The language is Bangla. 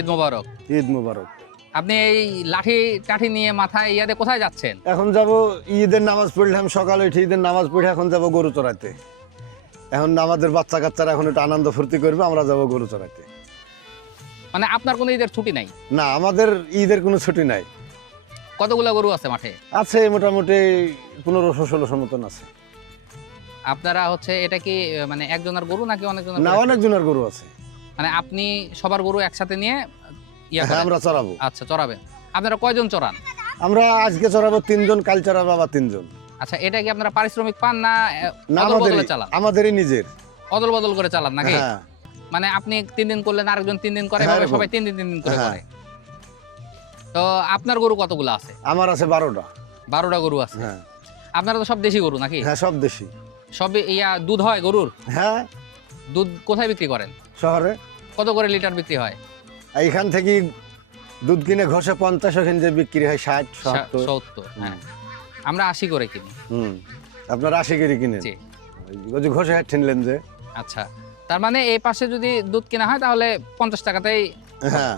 ঈদ মোবারক। ঈদ মোবারক। আপনি এই লাঠি টাঠি নিয়ে মাথায় ইয়াতে কোথায় যাচ্ছেন? এখন যাব ঈদের নামাজ পড়লাম, সকালে উঠে ঈদের নামাজ পড়ে এখন যাব গরু চড়াইতে। এখন আমাদের বাচ্চা কাচ্চারা এখন একটু আনন্দ ফুর্তি করবে, আমরা যাব গরু চড়াইতে। মানে আপনার কোনো ঈদের ছুটি নাই? না, আমাদের ঈদের কোনো ছুটি নাই। কতগুলা গরু আছে মাঠে? আছে মোটামুটি 1500-1600 মতন আছে। আপনারা হচ্ছে এটা কি মানে একজনের গরু নাকি অনেকজনের না, গরু? অনেকজনের গরু আছে। মানে আপনি সবার গরু একসাথে নিয়ে ইয়া হ্যাঁ, করেন? আমরা চড়াবো। আচ্ছা, চড়াবেন। আপনারা কয়জন চড়ান? আমরা আজকে চড়াবো 3 জন, কাল চড়াবো আবার 3 জন। আচ্ছা, এটা কি আপনারা পারিশ্রমিক পান না না, অদল বদলে চালান? আমাদেরই নিজের। অদল বদল করে চালান নাকি? হ্যাঁ, মানে আপনি 3 দিন করলেন, আরেকজন 3 দিন করে, হ্যাঁ, এভাবে এরকম। সবাই 3 দিন 3 দিন করে হ্যাঁ। করে। তো আপনার গরু কতগুলো আছে? আমার আছে 12টা। 12টা গরু আছে। হ্যাঁ, আপনারা তো সব দেশি গরু নাকি? হ্যাঁ, সব দেশি। সব ইয়া দুধ হয় গরুর? হ্যাঁ, দুধ কোথায় বিক্রি করেন? শহরে। কত করে লিটার বিক্রি হয়? এইখান থেকে দুধ কিনে ঘষে 50, ওখানে যে বিক্রি হয় 60, 70। 70। হ্যাঁ, আমরা 80 করে কিনি। আপনার 80 কেজি কিনেন? জি। ওই যে ঘষে ঠেনলেন যে। আচ্ছা, তার মানে এই পাশে যদি দুধ কেনা হয় তাহলে 50 টাকাতেই হ্যাঁ,